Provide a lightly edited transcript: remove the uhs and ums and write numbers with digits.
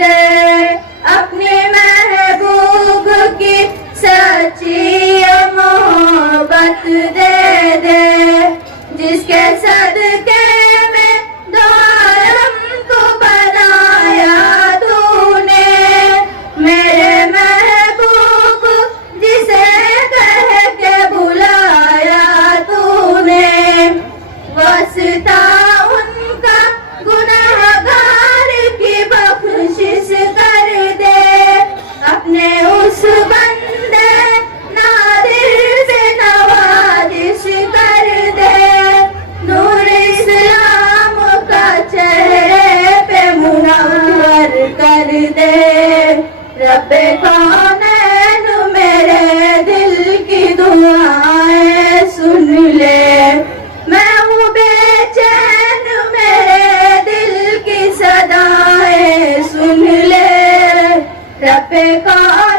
دے، اپنے محبوب کی سچی محبت دے دے، جس کے صدقے میں دو عالم کو بنایا تو نے، میرے محبوب جسے کہہ کے بلایا تو نے، واسطہ ان کا گنہگار کی بخشش کر دے، اپنے اس بندے نادر سے نوازش کر دے، نور اسلام کا چہرے پہ منور کر دے، رب کونین میرے دل کی دعائیں سن لے، میں ہوں بے چین میرے دل کی صدائیں سن لے، رب کونین